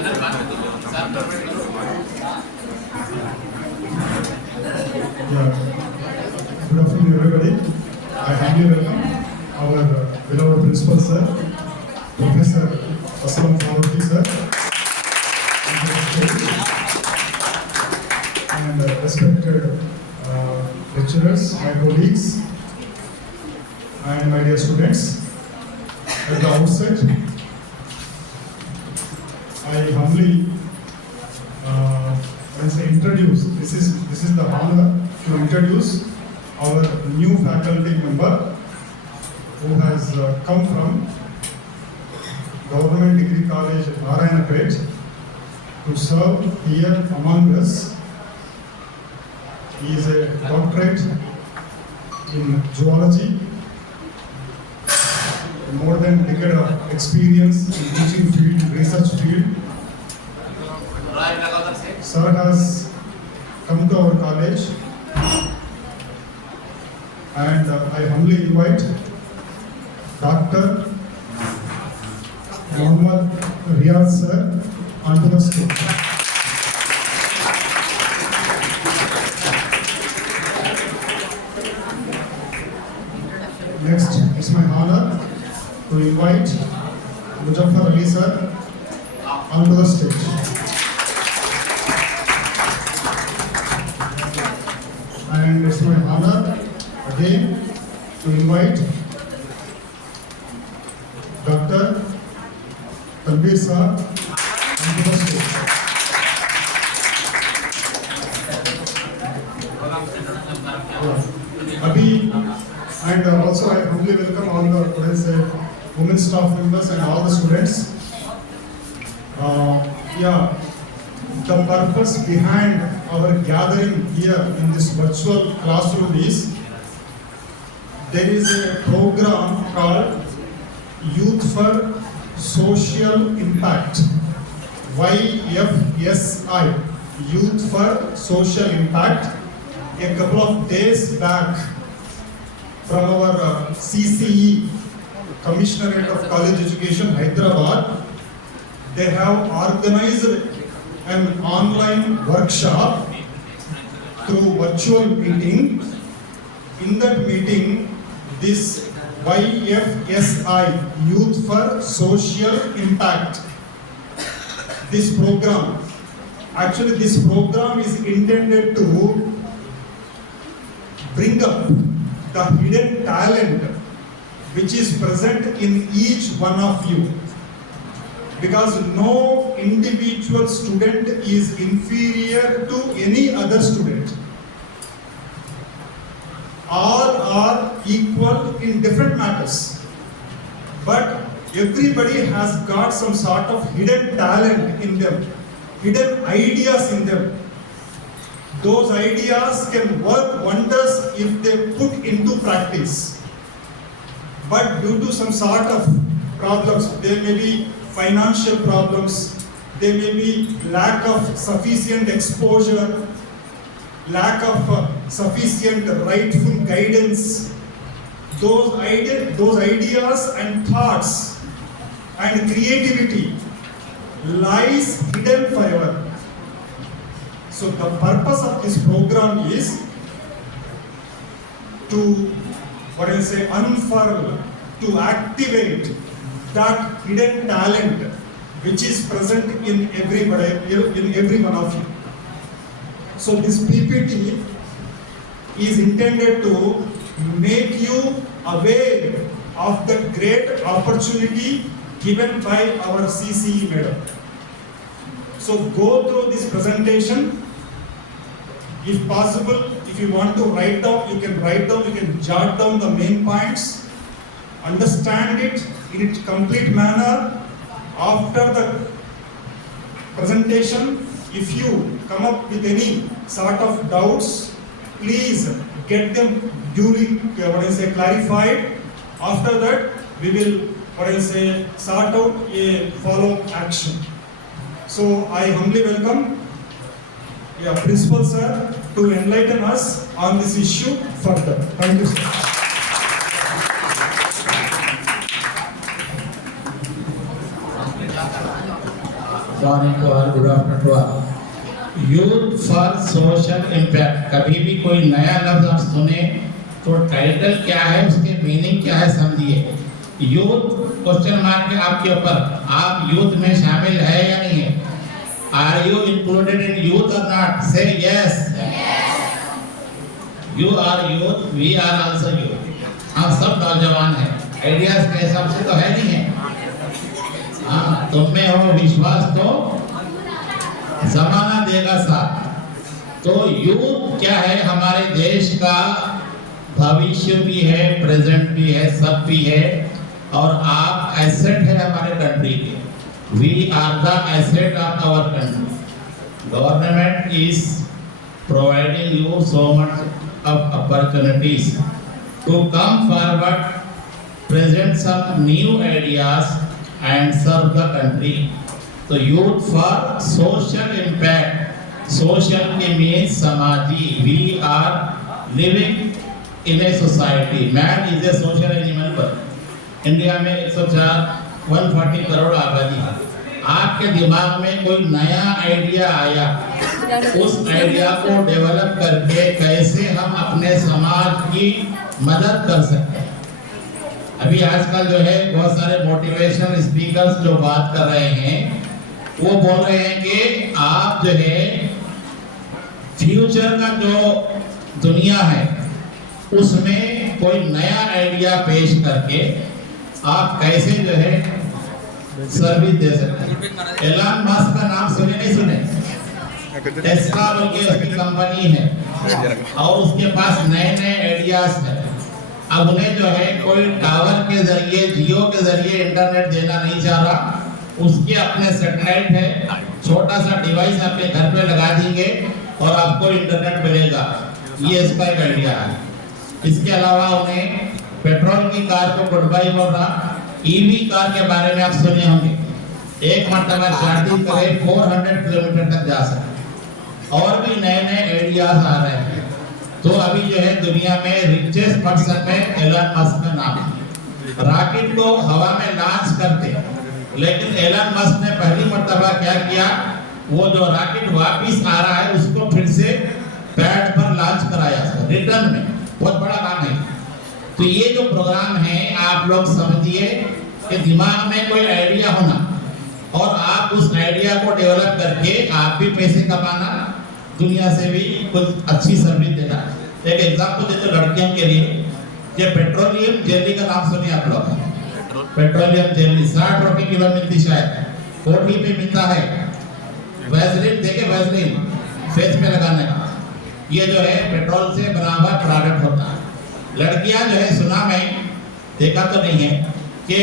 Good afternoon, everybody. I humbly welcome our beloved principal, sir, Professor Aslam Farooqi, sir, and respected lecturers, my colleagues, and my dear students. At the outset, I humbly introduce. This is the honor to introduce our new faculty member who has come from Government Degree College Narayanapet to serve here among us. He is a doctorate in zoology, more than a decade of experience in teaching field, research field. Sir has come to our college, and I humbly invite Dr. Muhammad Riyaz sir onto the stage. Next, it's my honor to invite Muzaffar Ali sir onto the stage. And it's my honor again to invite Dr. Tanveer sir onto the stage. Abhi, and also I humbly welcome all the women staff members and all the students. The purpose behind our gathering here in this virtual classroom is there is a program called Youth for Social Impact, YFSI, Youth for Social Impact. A couple of days back, from our CCE, Commissionerate of College Education, Hyderabad, they have organized an online workshop through virtual meeting. In that meeting, this YFSI, Youth for Social Impact, this program is intended to bring up the hidden talent which is present in each one of you. Because no individual student is inferior to any other student. All are equal in different matters. But everybody has got some sort of hidden talent in them, hidden ideas in them. Those ideas can work wonders if they put into practice. But due to some sort of problems, there may be financial problems, there may be lack of sufficient exposure, lack of sufficient rightful guidance. Those ideas and thoughts and creativity lies hidden forever. So the purpose of this program is to unfurl, to activate that hidden talent which is present in every one of you. So this PPT is intended to make you aware of the great opportunity given by our CCE madam. So go through this presentation. If possible, if you want to write down, you can write down, you can jot down the main points, understand it in its complete manner. After the presentation, if you come up with any sort of doubts, please get them duly clarified. After that, we will sort out a follow-up action. So I humbly welcome Principal Sir to enlighten us on this issue further. Thank you, sir. Morning to all, good afternoon to all. Youth for social impact, कभी भी कोई नया लफ्ज आप सुने तो title क्या है, उसके मीनिंग क्या है समझिए। यूथ क्वेश्चन मार्क है आपके ऊपर, आप यूथ में शामिल है या नहीं है? Are you included in youth और not? Say yes. You are youth, we are also youth. हम सब नौजवान हैं, आइडियाज के हिसाब से तो है नहीं है। हाँ, तुम में हो विश्वास तो जमाना देगा साथ। तो यूथ क्या है, हमारे देश का भविष्य भी है, प्रेजेंट भी है, सब भी है। और आप एसेट है हमारे कंट्री के। We are the asset of our country. Government is providing you so much of opportunities to come forward, present some new ideas and serve the country. तो youth for social impact, social के means समाजी, we are living in a society, man is a social animal। पर India में 140 करोड़ आबादी है। आपके दिमाग में कोई नया आइडिया आया, उस आइडिया को डेवलप करके कैसे हम अपने समाज की मदद कर सकते हैं। अभी आजकल जो है बहुत सारे मोटिवेशनल स्पीकर्स जो बात कर रहे हैं, वो बोल रहे हैं कि आप जो है फ्यूचर का जो दुनिया है उसमें कोई नया आइडिया पेश करके आप कैसे जो है सर्विस दे सकते हैं। एलन मस्क का नाम सुने नहीं सुने? टेस्ला बोल के उसकी कंपनी है और उसके पास नए नए आइडियाज हैं। अब उन्हें जो है कोई टावर के जरिए, जियो के जरिए इंटरनेट देना नहीं चाह रहा, उसके अपने सैटेलाइट है, छोटा सा डिवाइस आपके घर पे लगा देंगे और आपको इंटरनेट मिलेगा। ये इसका एक आइडिया है। इसके अलावा उन्हें पेट्रोल की कार को गुड बाय बोल रहा, ईवी कार के बारे में आप सुने होंगे, एक मरतबा चार्जिंग करे 400 किलोमीटर तक जा सकते। और भी नए नए आइडियाज आ रहे हैं। तो अभी जो है दुनिया में रिचेस्ट पर्सन में एलन मस्क का नाम है। रॉकेट को हवा में लॉन्च करते, लेकिन एलन मस्क ने पहली मर्तबा क्या किया, वो जो रॉकेट वापस आ रहा है उसको फिर से पैड पर लॉन्च कराया रिटर्न में। बहुत बड़ा काम है। तो ये जो प्रोग्राम है, आप लोग समझिए कि दिमाग में कोई आइडिया होना और आप उस आइडिया को डेवलप करके आप भी पैसे कमाना, दुनिया से भी कुछ अच्छी सर्विस देना। एक एग्जांपल देते लड़कियों के लिए, ये पेट्रोलियम जेली का नाम सुनिए आप लोग। पेट्रोलियम जेली 60 रुपए किलो मिलती, शायद 40 पे मिलता है। वैसलीन देखे, वैसलीन फेस पे लगाने का, ये जो है पेट्रोल से बना हुआ प्रोडक्ट होता है। लड़कियां जो है, सुना मैं, देखा तो नहीं है, कि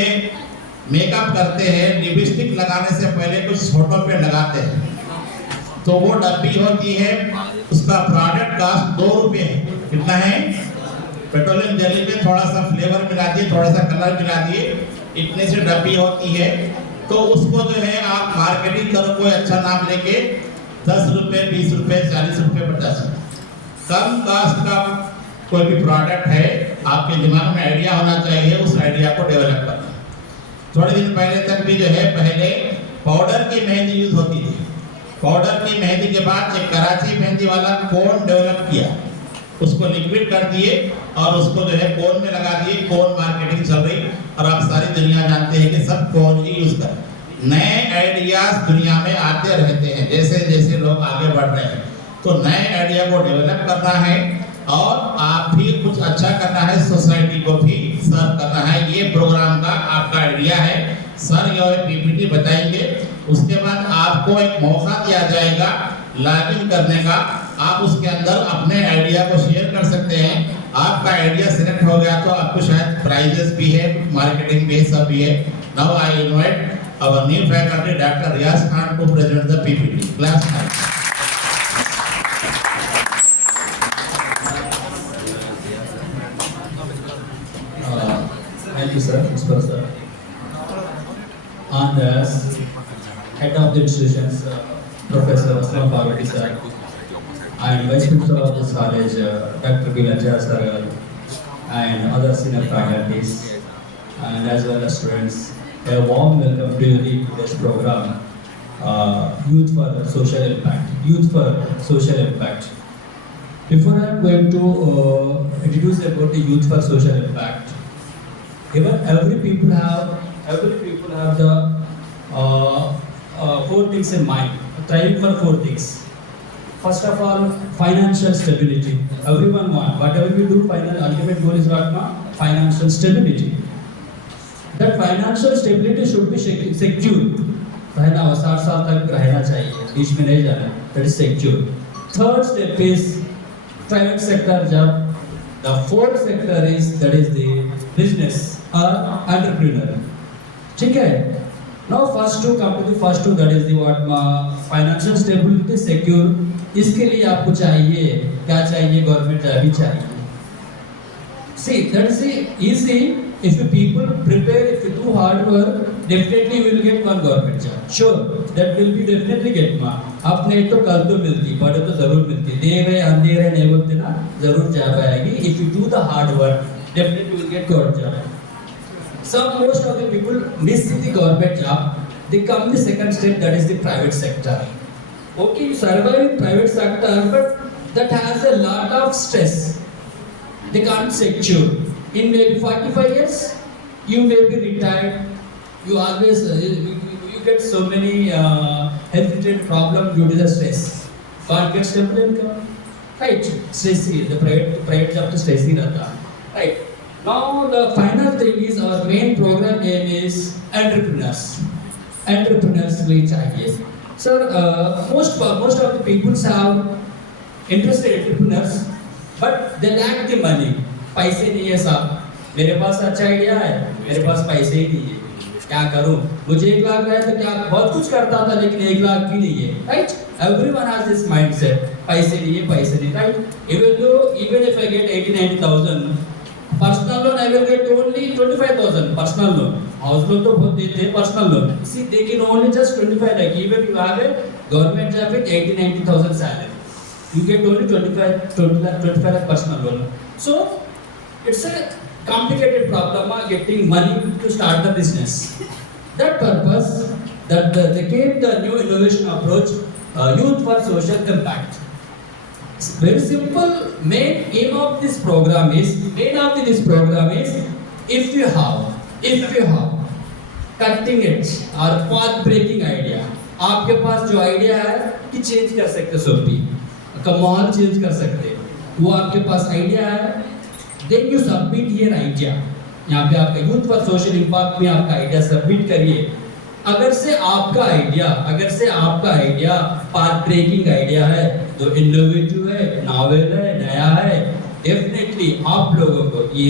मेकअप करते हैं, लिपस्टिक लगाने से पहले कुछ फोटो पे लगाते हैं, तो वो डब्बी होती है, उसका प्रोडक्ट कास्ट 2 रुपए है। कितना है? पेट्रोलियम जेली में थोड़ा सा फ्लेवर मिला दिए, थोड़ा सा कलर मिला दिए, इतने से डब्बी होती है। तो उसको जो है आप मार्केटिंग करो, कोई अच्छा नाम लेके 10 रुपए, 20 रुपए, 40 रुपए, 50 रुपए, कम कास्ट का कोई भी प्रोडक्ट है, आपके दिमाग में आइडिया होना चाहिए, उस आइडिया को डेवलप करना। थोड़े दिन पहले तक भी जो है, पहले पाउडर की मेहंदी यूज होती थी। पाउडर की मेहंदी के बाद एक कराची मेहंदी वाला कोन डेवलप किया, उसको लिक्विड कर दिए और उसको जो है कोन में लगा दिए। कोन मार्केटिंग चल रही और आप सारी दुनिया जानते हैं कि सब कोन ही यूज कर। नए आइडियाज दुनिया में आते रहते हैं, जैसे जैसे लोग आगे बढ़ रहे हैं। तो नए आइडिया को डेवलप करना है और आप भी कुछ अच्छा करना है, सोसाइटी को भी सर्व करना है। ये प्रोग्राम का आपका आइडिया है। सर ये पीपीटी बताएंगे, उसके बाद आपको एक मौका दिया जाएगा लॉगिन करने का। आप उसके अंदर अपने आइडिया को शेयर कर सकते हैं। आपका आइडिया सिलेक्ट हो गया तो आपको शायद प्राइजेस भी है, मार्केटिंग भी, सब भी है। Now I invite our new faculty doctor Riaz Khan to present the PPT. Class time. Thank you, sir. Principal, sir. And head of the institutions, Professor Aslam Parvati, sir, and Vice Principal of this college, Dr. Bilanja, sir, and other senior faculties, and as well as students. A warm welcome to you to this program. youth for social impact. Youth for social impact. Before I am going to introduce about the youth for social impact, even every people have the four things in mind. Striving for four things. First of all, financial stability. Everyone want whatever we do. Final ultimate goal is what now? Financial stability. That financial stability should be secure. रहना 60 साल तक रहना चाहिए, बीच में नहीं जाना. That is secure. Third step is private sector job. The fourth sector is that is the business or entrepreneur. ठीक है? Now first two come to the first two, that is the what financial stability secure. इसके लिए आपको चाहिए क्या चाहिए? Government job ही चाहिए. See, that is easy. If you people prepare, if you do hard work, definitely you will get one government job. Sure, that will be definitely get ma. आपने तो कल तो मिलती, बड़े तो जरूर मिलती. दे रहे अंधेरे नहीं बोलते ना, जरूर जॉब आएगी. If you do the hard work, definitely you will get government job. Most of the people miss the government job. They come the second step, that is the private sector. Okay, you survive in private sector, but that has a lot of stress. They can't secure. In maybe 45 years, you may be retired. You always you get so many health-related problems due to the stress. Can't get stable income. Right? Stressy. The private job to stressy रहता. Right? Now the final thing is our main program aim is entrepreneurs. Entrepreneurs we चाहिए. Sir, most of the people have interested entrepreneurs, but they lack the money. पैसे नहीं है साहब. मेरे पास अच्छा idea है, मेरे पास पैसे ही नहीं है. क्या करूं? मुझे 1 लाख है तो क्या बहुत कुछ करता था, लेकिन 1 लाख भी नहीं है. Right? Everyone has this mindset. पैसे नहीं. Right? Even if I get 80,000-90,000 personal loan, I will get only 25,000 personal loan. House loan तो बहुत देते हैं, personal loan. See, they can only just 25 lakh. Even you have a government job with 80,000-90,000 salary, you get only 25 lakh personal loan. So it's a complicated problem getting money to start the business. That purpose, that they came the new innovation approach, youth for social impact. It's very simple. Main aim of this program is if you have cutting edge or path breaking idea, आपके पास जो idea है कि change कर सकते सोपी का माहौल change कर सकते, वो आपके पास आइडिया है. Then you submit your idea. यहाँ पे आपका यूथ फॉर सोशल इम्पैक्ट में आपका आइडिया सबमिट करिए. अगर से आपका आइडिया पाथ ब्रेकिंग आइडिया है, तो इनोवेटिव है, नॉवेल है, नया है, डेफिनेटली आप लोगों को ये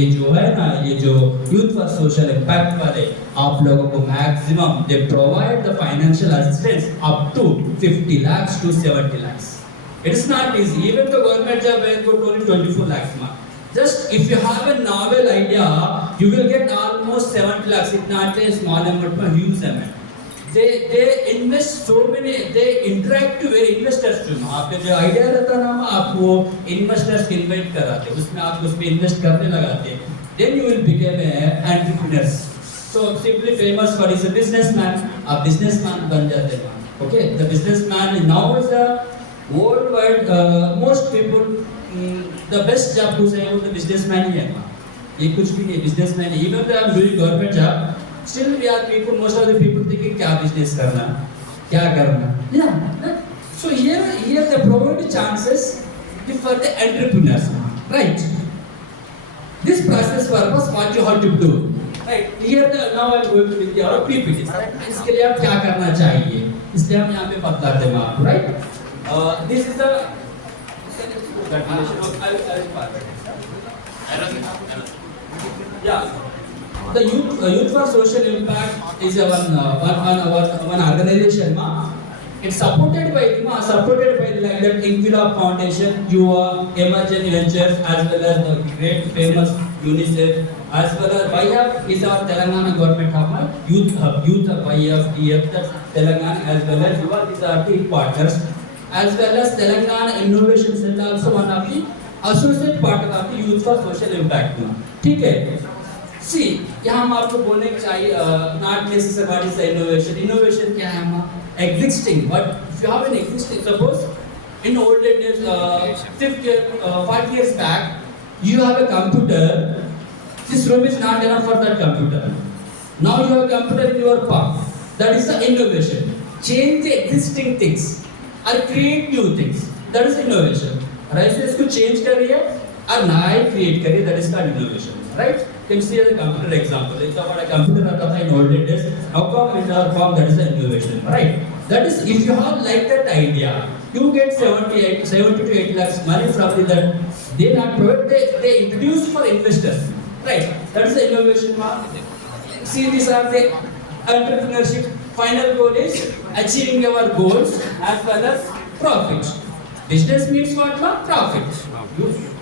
जो यूथ फॉर सोशल इम्पैक्ट वाले आप लोगों को maximum they provide the financial assistance up to 50 lakhs to 70 lakhs. It is not easy. Even the government job will go to only 24 lakhs. Just if you have a novel idea, you will get almost 70 lakhs. It's not a small amount, but huge amount. They invest so many. They interact with investors too. आपके जो idea रहता ना, आपको investors invite कराते, उसमें आप उसमें invest करने लगाते. Then you will become an entrepreneur. So simply famous for is a businessman. आप businessman बन जाते हैं. Okay, the businessman now is a worldwide. Most people. The best job to say about the businessman ही है. ये कुछ भी नहीं, businessman. Even though I am doing government job, still we are people. Most of the people thinking क्या business करना, क्या करना. Yeah. So here they provide the chances for the entrepreneurs. Right. This process purpose what you have to do. Right. Here now I am going to give you our PPT. इसके लिए आप क्या करना चाहिए? इसलिए हम यहाँ पे बताते हैं आपको. Right. This is the yeah. The youth for social impact is one organization. It's supported by like that Inquilab Foundation, Emergent Ventures, as well as the great famous UNICEF, as well as YF is our Telangana government hub, youth YF, DF, that's Telangana, as well as these are the partners. As well as Telangana Innovation Center, also one of the associate partner of the Youth for Social Impact. ठीक है? See, यहाँ हम आपको बोलने चाहिए not necessary what is the innovation. Innovation क्या है हमारा? existing. But if you have an existing, suppose in olden days, 5 years back, you have a computer. This room is not enough for that computer. Now you have a computer in your park. That is the innovation. Change the existing things or create new things. That is innovation. Right? So इसको change करिए और नया create करिए. That is called innovation. Right? You can see as a computer example. It's about a computer रहता था in olden days. How come in our form that is an innovation. Right? That is if you have like that idea, you get 70 to 80 lakhs money from that. They not provide. They introduce for investors. Right? That is the innovation mark. See, these are the entrepreneurship. Final goal is achieving our goals as well as profit. Business means what? Profit.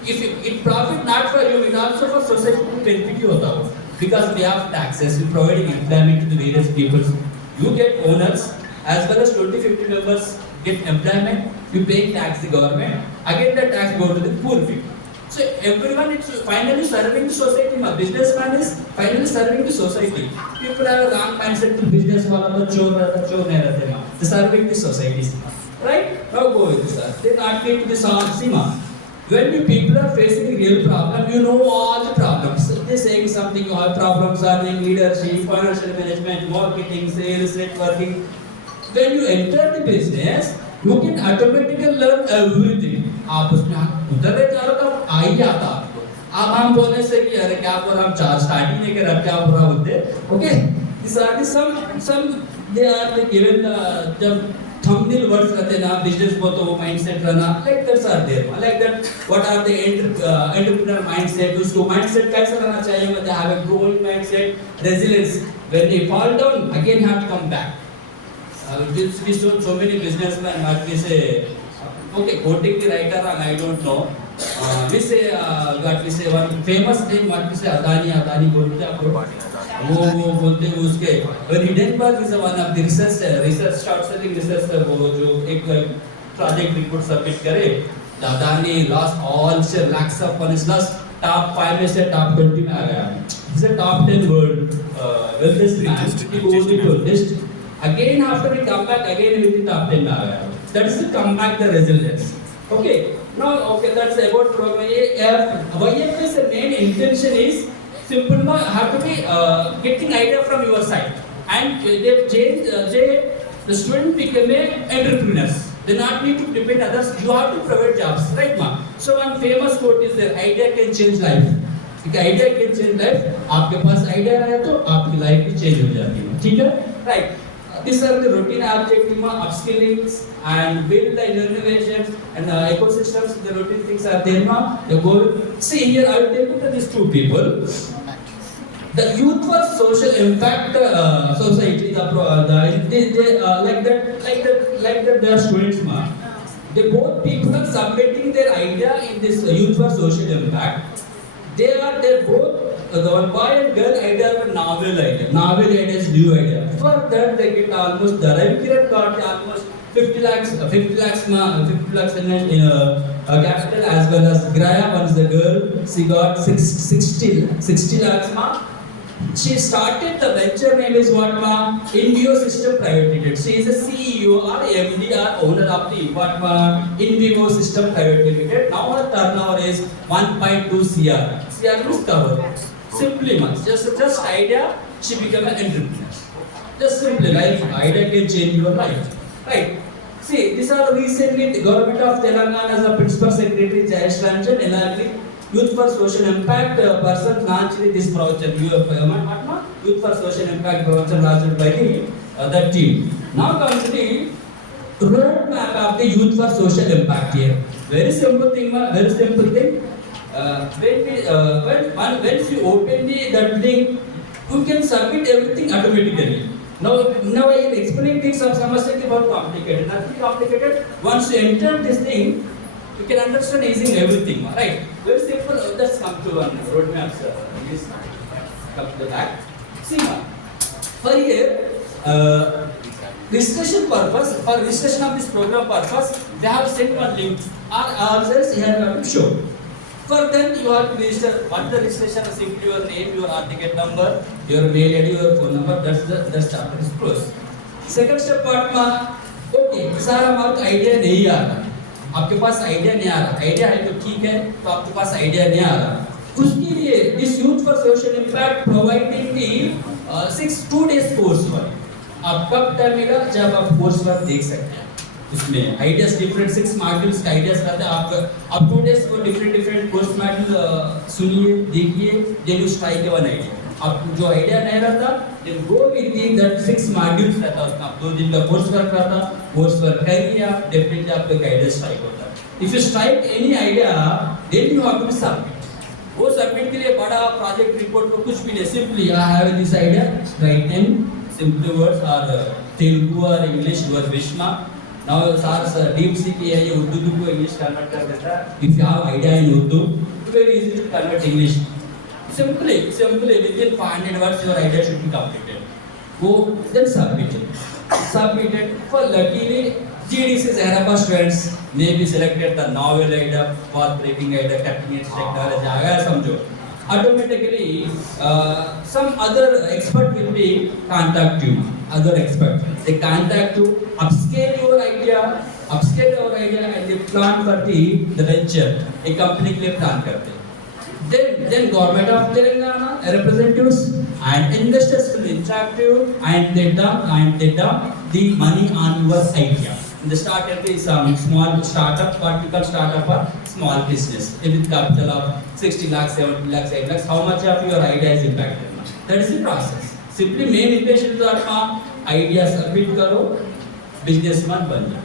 If profit not for you, it also for society to benefit you also. Because we have taxes, we providing employment to the various people. You get owners as well as 20-50 members get employment. You pay tax to the government. Again, the tax go to the poor people. So everyone is finally serving the society. My businessman is finally serving the society. People have a wrong mindset to business. They serving the society. Right? Now go with this. They not get to the Sima. When you people are facing real problem, you know all the problems. They saying something. You have problems earning, leadership, financial management, marketing, sales, networking. When you enter the business, you can automatically learn everything. आप उसमें उतरने जा रहे हो तो आ ही जाता आपको. अब हम बोलने से कि अरे क्या बोल हम चार स्टार्टिंग नहीं कर अब क्या बुरा होते. Okay, these are the some they are the given जब thumbnail words रहते ना business बोलते वो mindset रहना like that are there. Like that what are the entrepreneur mindset उसको mindset कैसा रहना चाहिए मतलब have a growing mindset, resilience. When they fall down again have to come back. We saw so many businessmen what we say. Okay, quoting the writer, I don't know. We say one famous name. What we say, Adani बोलते हैं आपको. वो बोलते हैं उसके. Hindenburg is one of the research short-selling researcher वो जो एक project report submit करे. Adani lost all lakhs of money. Lost top 5 में से top 20 में आ गया. He's a top 10 world wealthiest man. He goes into list. Again after he come back again with the top 10 में आ गया. That is to come back the resilience. Okay. Now, okay, that's about program. YFS, the main intention is simple. Have to be getting idea from your side, and they change. The student become entrepreneurs. They not need to depend others. You have to provide jobs, right, ma? So one famous quote is there: "Idea can change life." एक idea can change life. आपके पास idea आया तो आपकी life भी change हो जाती है. ठीक है? Right. These are the routine objectives, upskilling and build the innovations and ecosystems. The routine things are there. The goal. See here, I will take you to these two people. The youth for social impact society. They like that they are students. They both people are submitting their idea in this youth for social impact. They're both. The one boy and girl idea are novel idea. Novel idea is new idea. For that they get almost the Ravi Kiran got almost 50 lakhs in capital as well as Graya once the girl she got 60 lakhs ma. She started the venture name is what ma Invivo System Private Limited. She is a CEO or MD or owner of the what ma Invivo System Private Limited. Now her turnover is 1.2 CR. CR means cover. Simply much, just idea, she become an entrepreneur. Just simply life, idea can change your life, right? See, these are recently the government of Telangana as a principal secretary Jayesh Ranjan enabling Youth for Social Impact person launched this project. Youth for Social Impact project launched by the team. Now comes to the roadmap of the Youth for Social Impact here. Very simple thing, very simple thing. Once you open that link, you can submit everything automatically. Now I am explaining things of something about complicated. Nothing complicated. Once you enter this thing, you can understand easily everything. Right? Very simple. Let's come to one roadmap. Please come to the back. See, for here, registration purpose, for registration of this program purpose, they have sent one link. Our answers here are to show. For then you have to register. What the registration is simply your name, your ticket number, your mail ID, your phone number. That's chapter is closed. Second step part में okay sir हमारा idea नहीं आ रहा, आपके पास idea नहीं आ रहा, idea है तो ठीक है, तो आपके पास आइडिया नहीं आ रहा, उसके लिए this youth for social impact providing the 2 days course work. आप कब टाइम मिला जब आप कोर्स वर्क देख सकते हैं, इसमें आइडियाज डिफरेंट 6 मॉड्यूल्स का आइडियाज रहते हैं, आप 2 days वो डिफरेंट कोर्स मॉड्यूल सुनिए देखिए, then you strike one idea. आपको जो आइडिया नहीं रहता then go with that 6 modules रहता है, उसका 2 दिन का कोर्स वर्क रहता, कोर्स वर्क करिए आप, डेफिनेटली आपका आइडिया स्ट्राइक होता है। If you strike any idea then you have to submit. वो सबमिट के लिए बड़ा प्रोजेक्ट रिपोर्ट को कुछ भी नहीं, simply I have this idea, right in simple words और तेलुगु और इंग्लिश वर विश्मा। नाउ सर डीप सी की है ये उर्दू को इंग्लिश कन्वर्ट कर देता है। If you have idea in Urdu very easy to convert English, simply within 500 words your idea should be completed. Go then submit it. For luckily GDC Zahrabad students may be selected the novel idea, path breaking idea, cutting edge technology agar samjho, automatically some other expert will be contact you, other expert they contact you, upscale your idea and they plan for the venture, एक company के लिए plan करते हैं। Then government of Telangana representatives and investors will interact you and they dump the money on your idea. The startup is some small startup, what you can start up a small business with capital of 60 lakhs, 70 lakhs, 8 lakhs. How much of your idea is impacted? That is the process. Simply main intention is that idea submit karo, businessman ban jao.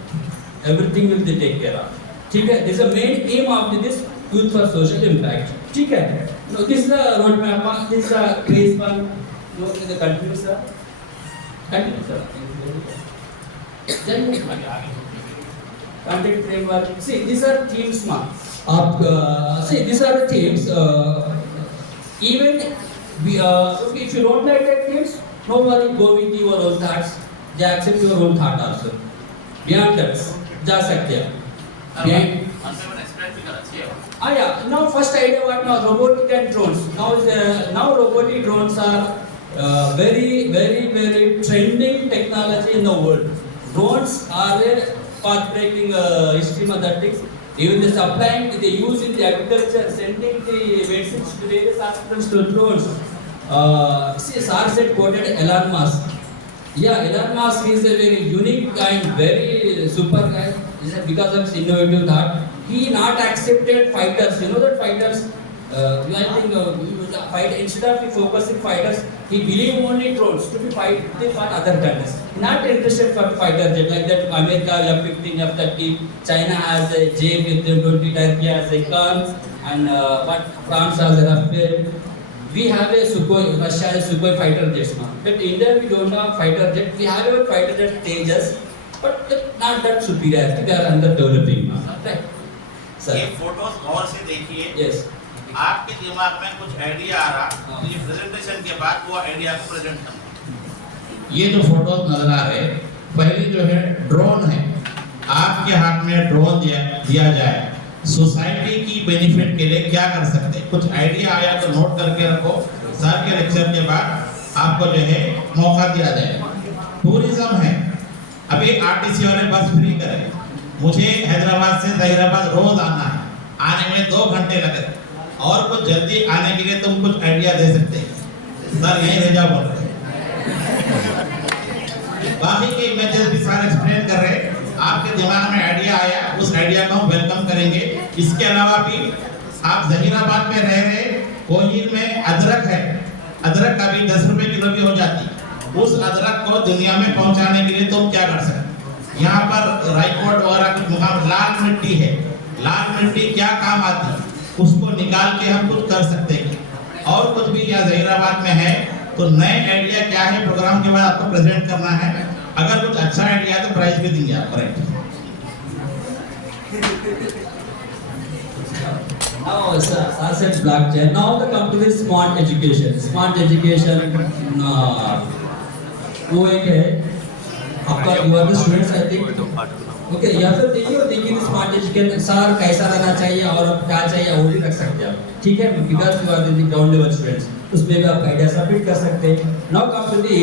Everything will be taken care of. ठीक है? This is the main aim of this youth for social impact. ठीक है? No, this is the roadmap. This is the phase 1. No, the continue sir. Then content framework. See, these are themes, ma. See, these are the themes. Even okay, if you don't like that themes, no worry. Go with your own thoughts. They accept your own thought also. Beyond that, जा सकते हैं. Beyond. Yeah. Now first idea what now robotic and drones. Now robotic drones are very trending technology in the world. Drones are a path-breaking stream of that things. Even the supplying they use in the agriculture, sending the medicines to various hospitals to drones. See, Sir said quoted Elon Musk. Yeah, Elon Musk is a very unique and very super guy. Because of his innovative thought. He not accepted fighters. You know that fighters. I think fight instead of focusing fighters, he believe only drones to be fighting for other countries. Not interested for fighter jet like that. America F-15, F-30, China has a J-20, Turkey has a guns, and but France has a Rafale. We have a Sukhoi, Russia has Sukhoi fighter jets now. But India we don't have fighter jet. We have a fighter jet Tejas, but not that superior. They are under developing now. Right? ये photos गौर से देखिए। Yes. आपके दिमाग में कुछ idea आ रहा, ये presentation के बाद वो आइडिया को प्रेजेंट करना। ये जो फोटोज नजर आ रहे, पहली जो है ड्रोन है, आपके हाथ में ड्रोन दिया जाए, सोसाइटी की बेनिफिट के लिए क्या कर सकते हैं, कुछ आइडिया आया तो नोट करके रखो, सर के लेक्चर के बाद आपको जो है मौका दिया जाए। टूरिज्म है, अभी आरटीसी वाले बस फ्री करें, मुझे हैदराबाद से जहीराबाद रोज आना है, आने में 2 घंटे लगे, और कुछ जल्दी आने के लिए तुम कुछ आइडिया दे सकते हैं सर, यहीं रह जाओ बोल रहे। बाकी के इमेजेस भी सारे एक्सप्लेन कर रहे, आपके दिमाग में आइडिया आया, उस आइडिया को हम वेलकम करेंगे। इसके अलावा भी आप जहीराबाद में रह रहे, कोहिर में अदरक है, अदरक का भी 10 रुपए किलो भी हो जाती, उस अदरक को दुनिया में पहुंचाने के लिए तुम क्या कर सकते? यहाँ पर राइकोट वगैरह कुछ मुकाम, लाल मिट्टी है, लाल मिट्टी क्या काम आती, उसको निकाल के हम कुछ कर सकते हैं। और कुछ भी यहाँ जहीराबाद में है तो नए आइडिया क्या है, प्रोग्राम के बाद आपको प्रेजेंट करना है। अगर कुछ अच्छा आइडिया है तो प्राइज भी देंगे आपको। Right, Now, sir said blockchain. Now the come to this smart education. Smart education, वो एक है आपका you are the students I think okay, या फिर देखिए स्मार्ट एजुकेशन सर कैसा रहना चाहिए और क्या चाहिए वो भी रख सकते हैं आप, ठीक है, because you are the ground level students, उसमें भी आप आइडिया सबमिट कर सकते हैं। Now come to the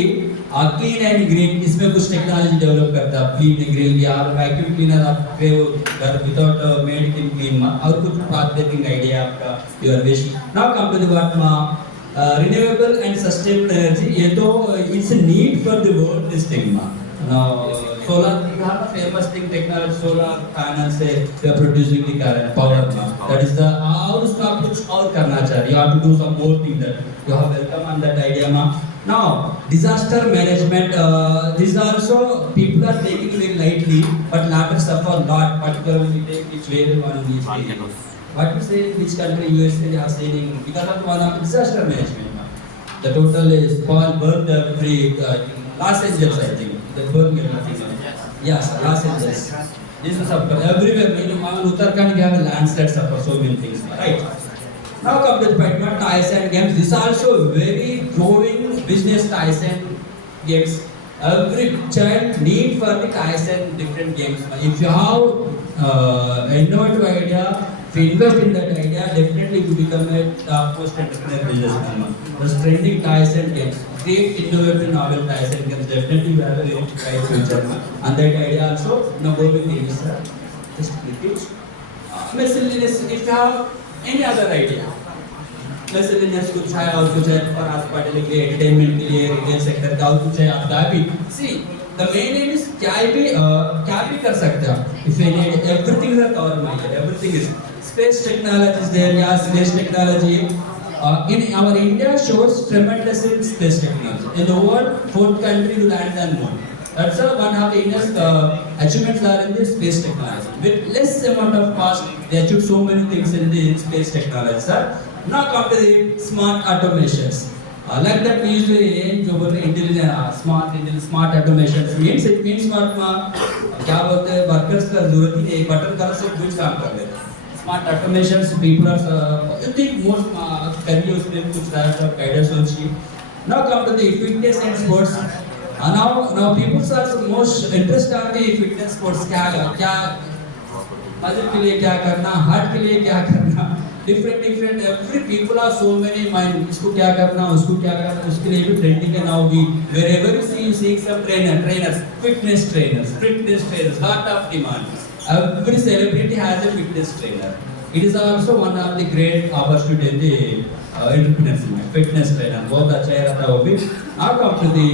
clean and green, इसमें कुछ टेक्नोलॉजी डेवलप करता है, क्लीन एंड ग्रीन या वैक्यूम क्लीनर आप घर विदाउट मेड इन क्लीन और कुछ पाथ ब्रेकिंग आइडिया आपका your wish. Now come to the what renewable and sustainable energy, ये तो it's a need for the world this thing ma. Now solar, you have a famous thing technology, solar panels से they are producing the current power ma. That is the और उसका कुछ और करना चाहिए. You have to do some more thing that you have welcome on that idea ma. Now disaster management, these are also people are taking it very lightly, but not suffer a lot, particularly we take it very one easily. What you say, which country USA are saying because of one of disaster management. The total is fall burned every Los Angeles, I think. The burn yes, Los Angeles. This is up everywhere. Minimum Uttarakhand we have a landslide suffer so many things, right? Now come to the point about Tyson games. This is also very growing business. Tyson games. Every child need for the Tyson different games. If you have innovative idea. If you invest in that idea, definitely you become a top-most entrepreneur businessman. The trending Tyson games, great innovative novel Tyson games, definitely you have a very bright future. And that idea also, now go with the sir. Just click it. Miscellaneous, if you have any other idea, miscellaneous कुछ है और कुछ है और आस पास के लिए entertainment के लिए retail sector का और कुछ है आप क्या भी see the main aim is क्या भी कर सकते हैं. If you need everything is covered my everything is space technology is there. Yeah, space technology in our India shows tremendous in space technology. In the world, 4th country to land on moon. That's one of the India's achievements are in the space technology. With less amount of cost, they achieve so many things in the space technology. Sir, now come to the smart automations. Like that we usually intelligent smart automations means what क्या बोलते हैं workers का जरूरत ही नहीं, button करो सब कुछ काम कर लेते हैं. Smart automations, people are you think most करिए उसमें कुछ types of guidance होची. Now come to the fitness and sports. Now people are most interested on the fitness sports. क्या मजे के लिए क्या करना, हार्ट के लिए क्या करना, different every people are so many mind. इसको क्या करना, उसको क्या करना, उसके लिए भी trending है. Now we wherever you see some trainers, fitness trainers, lot of demand. Every celebrity has a fitness trainer. It is also one of the great opportunity in the entrepreneurship. Fitness trainer, बहुत अच्छा है रहता वो भी. Now come to the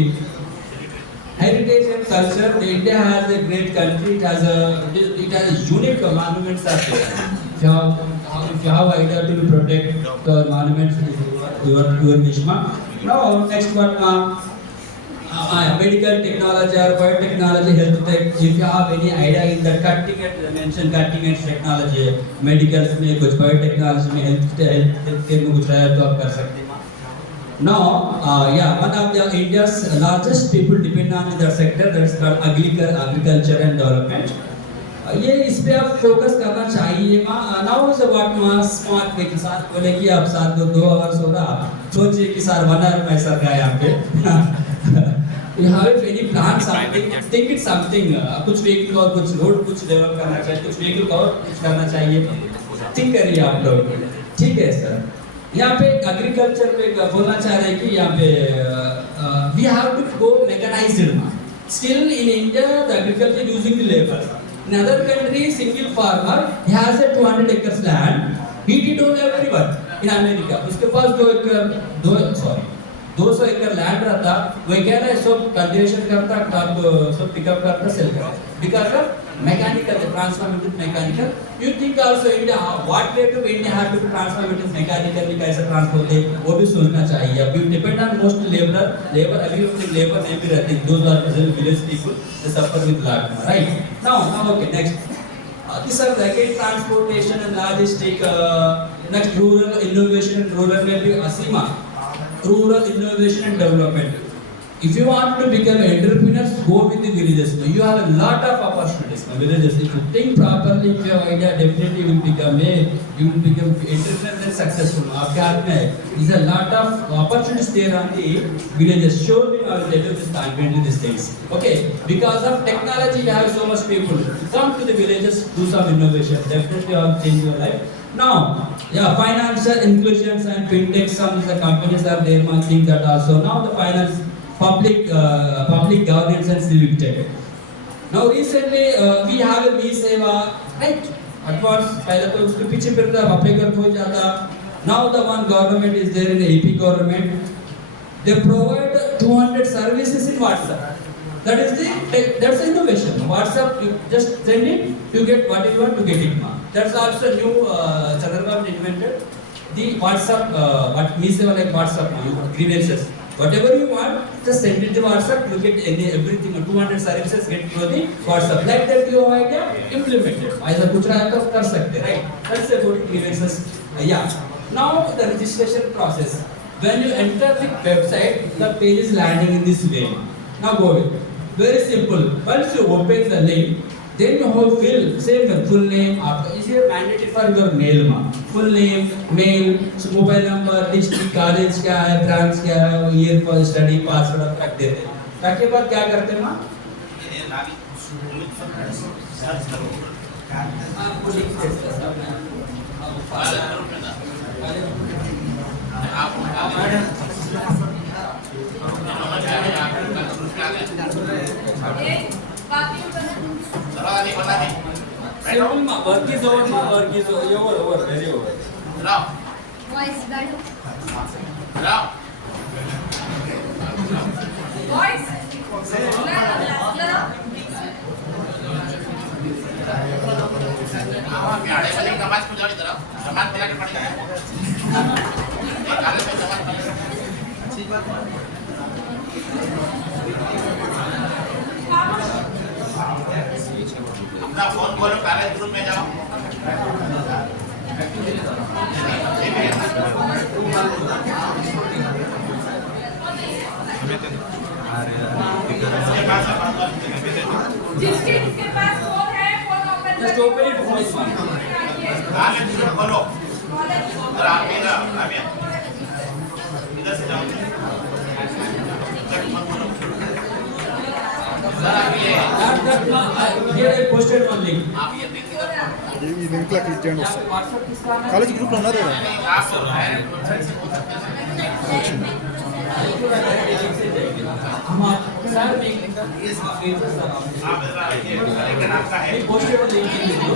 heritage and culture. India has a great country. It has a unique monuments are there. If you have idea to protect the monuments, your mission. Now next one. Medical technology or biotechnology, health tech. If you have any idea in the cutting edge technology, medicals में कुछ biotechnology में health care में कुछ है तो आप कर सकते हैं. Now, one of the India's largest people depend on that sector. That's called agriculture and development. ये इस पे आप फोकस करना चाहिए. Now is what smart के साथ बोले कि आप साथ 2 hours हो रहा, सोचिए कि सर 1 hour में सर गया यहाँ पे. You have any plan something, think it something. कुछ vehicle और कुछ road कुछ develop करना चाहिए, कुछ vehicle और कुछ करना चाहिए. think करिए आप लोग. ठीक है सर. यहाँ पे agriculture पे बोलना चाह रहे हैं कि यहाँ पे we have to go mechanized. Still in India the agriculture using the labor. In other countries single farmer he has a 200 acres land. He did all everyone. In America उसके पास 200 एकड़ लैंड रहता, वो क्या है सब कल्टीवेशन करता, सब pickup करता, सेल करता. Because of mechanical, transform into mechanical. You think also India, what way to India have to transform into mechanically कैसे ट्रांसफर दे, वो भी सोचना चाहिए. अब you depend on most labor agricultural labor नहीं भी रहती. Those are village people, they suffer with lot, right? Now okay next. These are again transportation and logistic. Next rural innovation and rural में भी असीमा. Rural innovation and development. If you want to become entrepreneurs, go with the villages. You have a lot of opportunities in villages. If you think properly, if you have idea, definitely you will become entrepreneur and successful. आपके हाथ में है. There's a lot of opportunities there on the villages. Surely I will tell you this confidently these things. Okay, because of technology, we have so much people. Come to the villages, do some innovation. Definitely, I will change your life. Now, financial inclusions and fintech, some of the companies are there, think that also. Now the public governance and civic tech. Now recently we have a Mi-Seva, right? Advance पहले तो उसके पीछे फिरता apply कर हो जाता. Now the one government is there in the AP government. They provide 200 services in WhatsApp. That's innovation. WhatsApp, you just send it, you get what you want to get it. That's also new Central government invented. The WhatsApp, what Mi-Seva like WhatsApp, grievances. Whatever you want, just send it to WhatsApp. You get everything. 200 services get through the WhatsApp. Like that, you have idea, implement it. ऐसा कुछ रहा तो कर सकते, right? That's about grievances. Yeah. Now the registration process. When you enter the website, the page is landing in this way. Now go with. Very simple. Once you open the link, then you have fill same the full name. Is here mandatory for your mail ma. Full name, mail, mobile number, district, college क्या है, branch क्या है, year for study, password रख देते हैं. ताकि बाद क्या करते हैं माँ? आपको लिख देते हैं. Work is over, very over. Voice, guys. अपना फोन खोलो, कॉलेज ग्रुप में जाओ. जिसके पास फोन है, phone open Just open it voice one. College group खोलो. और आप भी ना, इधर से जाओ. Here I posted one link. आप ये लिंक इधर ఈ లింక్లో క్లిక్ చేయండి ఒకసారి కాలేజ్ గ్రూప్లో ఉన్నారు కదా आप तो वेबसाइट से बोल सकते हैं. सर मैं आप इधर आइए. लेकिन आपका है. posted one link in video.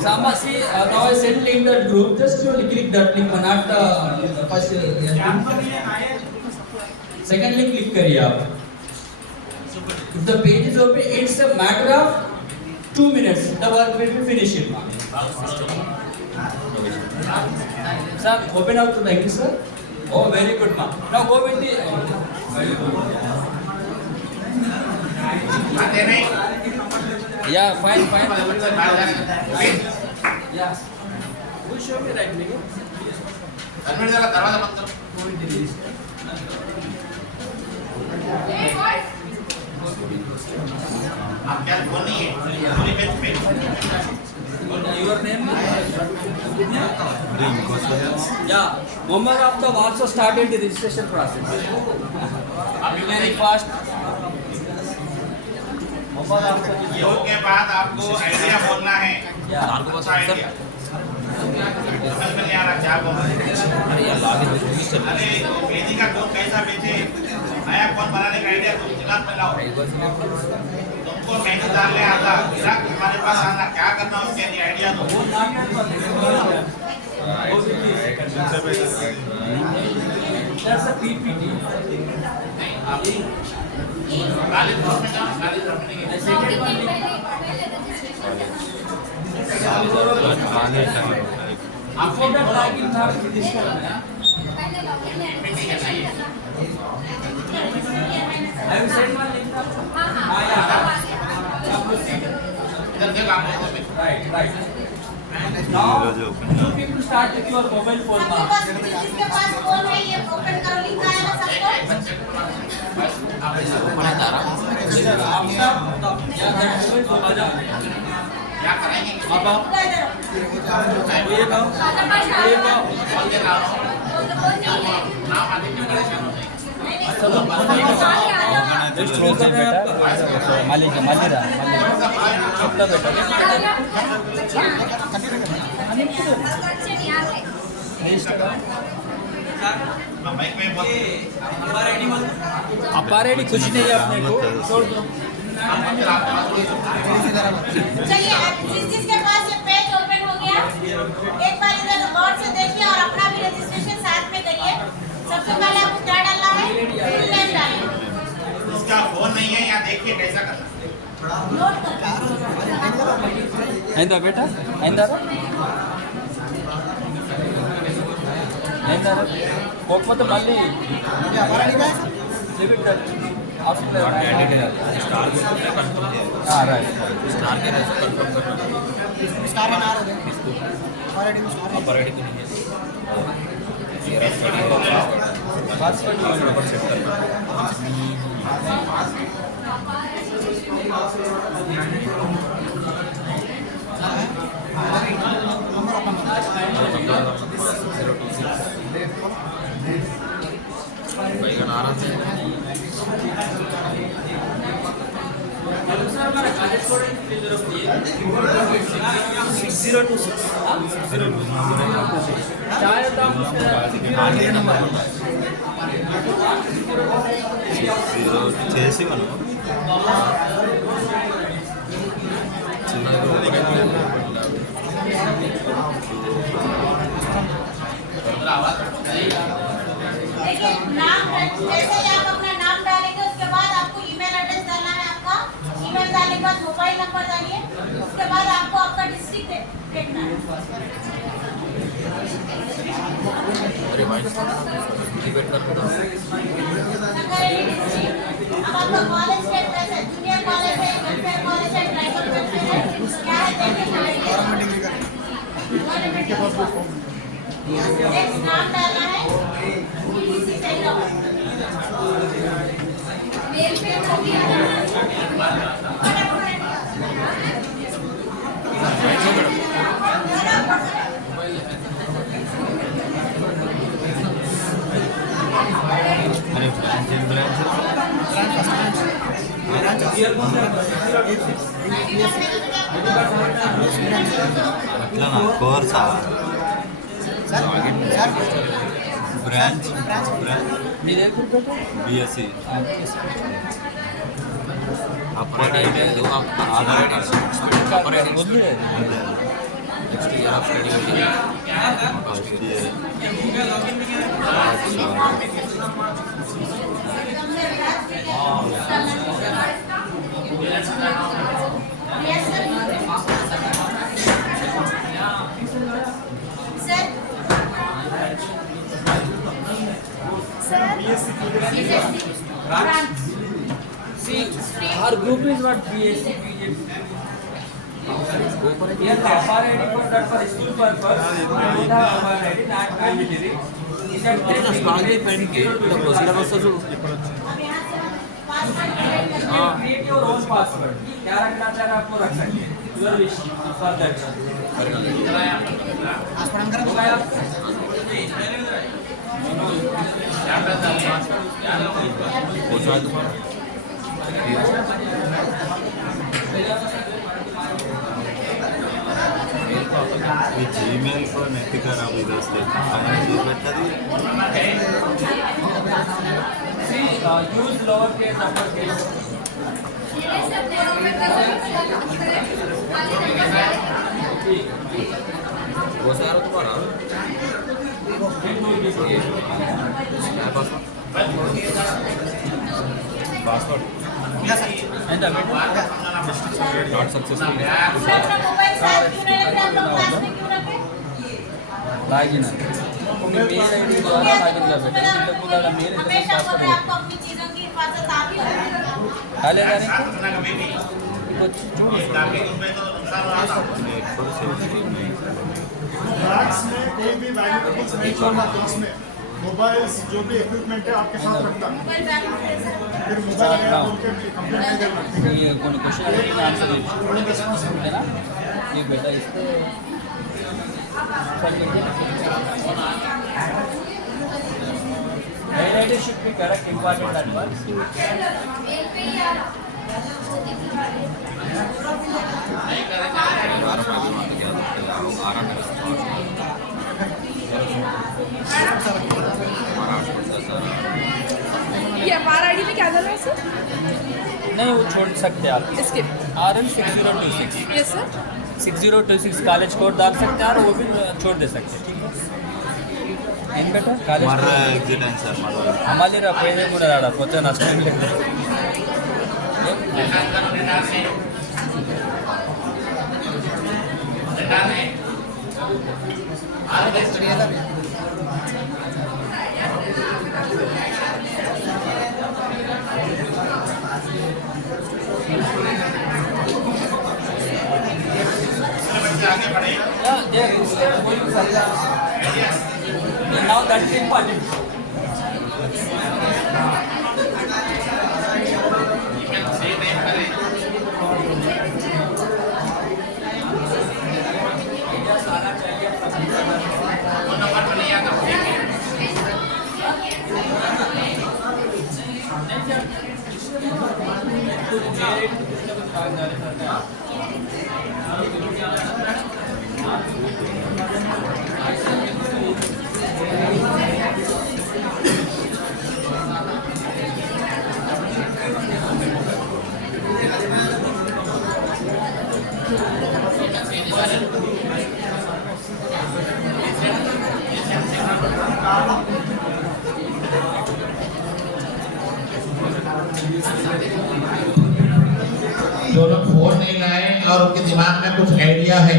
Samba, see, now I send link that group. Just you click that link, not first. Second link click करिए आप. If the page is open, it's a matter of 2 minutes. The work will be finished. Sir, open out to thank you, sir. Oh, very good, ma'am. Now go with the. Very good. आते नहीं. Yeah, fine. Website बाहर जाने. Yeah. Will show me right now. admit जरा दरवाजा बंद करो. Hey, voice. आप क्या फोन नहीं है. पूरी पेज पे. Your name? Yeah. Moment of the also started the registration process. Very fast. योग के बाद आपको आइडिया बोलना है. अच्छा आइडिया. समझ में नहीं आ रहा क्या बोल रहे हैं. अरे वेदी का कोड कैसा बेचे. नया फोन बनाने का आइडिया तुम दिमाग में लाओ. तुमको नहीं डालने आता. ग्राहक तुम्हारे पास आना. क्या करना उसके लिए आइडिया दो. That's a PPT. गाली ग्रुप में जाओ. गाली ग्रुप में नहीं. Login के पहले registration After that login था this करना. पहले login and registration करना. I will send one link. हाँ इधर देख आप. Right. Now you people start with your mobile phone now. जिसके पास फोन है ये ओपन करो लिंक आएगा सबको. क्या करेंगे. ये काम. नाम आदि क्यों परेशान हो जाएंगे. माइक में बोल अपार आईडी कुछ नहीं है अपने को छोड़ दो चलिए जिसके पास ये पेज ओपन हो गया एक बार इधर गौर से देखिए और अपना भी रजिस्ट्रेशन साथ में करिए। सबसे पहले आपको क्या डालना है, फुल नेम डालिए, इसका फोन नहीं है, यहाँ देखिए कैसा करना है। नोट करना अయిందా बेटा अయిందా అయిందా పోకపోతే మళ్ళీ లిమిట్ అవసరం లేదు రైట్ చేసి మనం देखिए नाम जैसे ही आप अपना नाम डालेंगे उसके बाद आपको ईमेल एड्रेस डालना है। आपका ईमेल डालने के बाद मोबाइल नंबर डालिए, उसके बाद आपको आपका डिस्ट्रिक्ट देखना है। संगारेड्डी डिस्ट्रिक्ट। अब आपका कॉलेज स्टेट कैसा है, जूनियर कॉलेज है, वेलफेयर कॉलेज है, ट्राइबल वेलफेयर है, क्या है देखिए। नेक्स्ट नाम डालना है, इसी सही रहो। मेल पे हो गया అట్లా నా కోర్సా బ్రాంచ్ బిఎస్సి అప్పర్ లేదు Aadhaar card next year of study Yes, sir. Sir. Branch. See, our group is what BSc, BJP. Here, the upper ID for that for school purpose, the upper ID not mandatory. Is that create your own password. क्या रखना चाह रहे आपको रख सकते हैं. Your wish for that. ఈ Gmail కూడా నెట్ ఖరాబ్ ఇది వస్తే పెట్టది Use lowercase, uppercase. वो सारा तुम्हारा password And the not successful sir अपना मोबाइल साथ क्यों नहीं रखते, आप लोग क्लास में क्यों रखे? login है. मेल आईडी द्वारा login कर सकते हैं. इंटर पूरा मेल हमेशा बोल रहे हैं आपको अपनी चीजों की हिफाजत आप ही करें। डाले जाने साथ रखना कभी भी ताकि उनमें तो नुकसान हो रहा था। बैग्स में कोई भी वैल्यूएबल्स नहीं छोड़ना क्लास में। मोबाइल्स जो भी इक्विपमेंट है आपके साथ रखना। मोबाइल बैग में कैसे रखते हैं? फिर मोबाइल गया बोल के कंप्लेंट नहीं देना, ठीक है? ये कोई क्वेश्चन आंसर है ना. ये बेटा इसको mail ID should be correct, important that one. Mail पे ही आ रहा। आराम नहीं वो छोड़ सकते हैं आप इसके RM 6026 yes sir 6026 college code डाल सकते हैं और वो भी छोड़ दे सकते हैं ठीक है ಏನು ಬೇಟ ಕಾಲೇಜ್ ಮರ ಎಕ್ಸಿಟ್ ಆಯ್ತು ಸರ್ ಮರ ಅಮಲಿರ ಪೈದೆ ಕೂಡ ಆಡ ಪೊತ್ತೆ ನಷ್ಟ आगे बढ़े Now that is important. जो लोग फोन नहीं लाए और उनके दिमाग में कुछ आइडिया है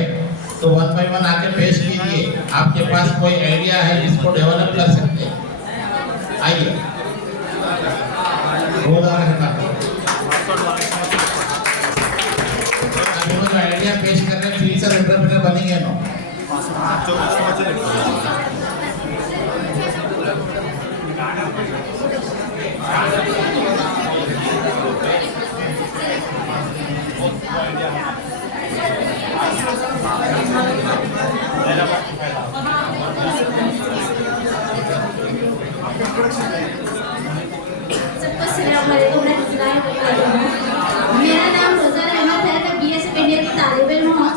तो 1 by 1 आके पेश कीजिए। आपके पास कोई आइडिया है जिसको डेवलप कर सकते हैं, आइए। अभी वो जो आइडिया पेश कर रहे हैं फ्यूचर एंटरप्रेन्योर बनेंगे ना। सबको अस्सलामुअलैकुम रहमतुल्लाहि व बरकातुहू। मेरा नाम रोज़ा रहमत है, मैं BA सेकंड ईयर की तालिब इल्म हूँ।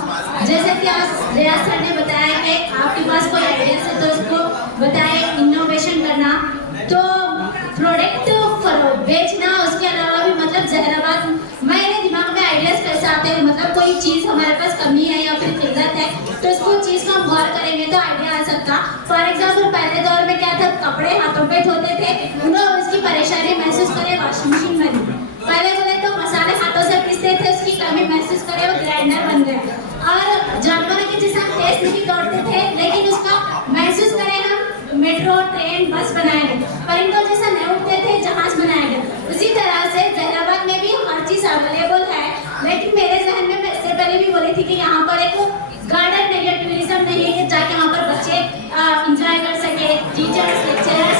जैसे कि आज रियाज सर ने बताया कि आपके पास कोई आइडिया है तो उसको बताए इनोवेशन करना, तो प्रोडक्ट बेचना, उसके अलावा भी मतलब जहराबाद मेरे दिमाग में आइडियाज कैसे आते हैं, मतलब कोई चीज़ हमारे पास कमी है या फिर किल्लत है तो उसको चीज़ को हम गौर करेंगे तो आइडिया आ सकता। फॉर एग्जाम्पल पहले दौर में क्या था, कपड़े हाथों पे धोते थे, उन्होंने उसकी परेशानी महसूस करे वॉशिंग मशीन बनी। पहले बोले तो मसाले हाथों से पीसते थे, उसकी कमी महसूस करे वो ग्राइंडर बन गए। और जानवरों के जैसे हम टेस्ट नहीं दौड़ते थे लेकिन उसका महसूस करें हम मेट्रो ट्रेन बस बनाए गए, परिंदों जैसा नहीं उठते थे जहाज बनाए गए। उसी तरह से जहराबाद में भी हर चीज़ अवेलेबल है, लेकिन मेरे जहन में मैं इससे पहले भी बोली थी कि यहाँ पर एक गार्डन नहीं है, टूरिज्म नहीं है कि जाके वहाँ पर बच्चे इंजॉय कर सके, टीचर्स लेक्चरर्स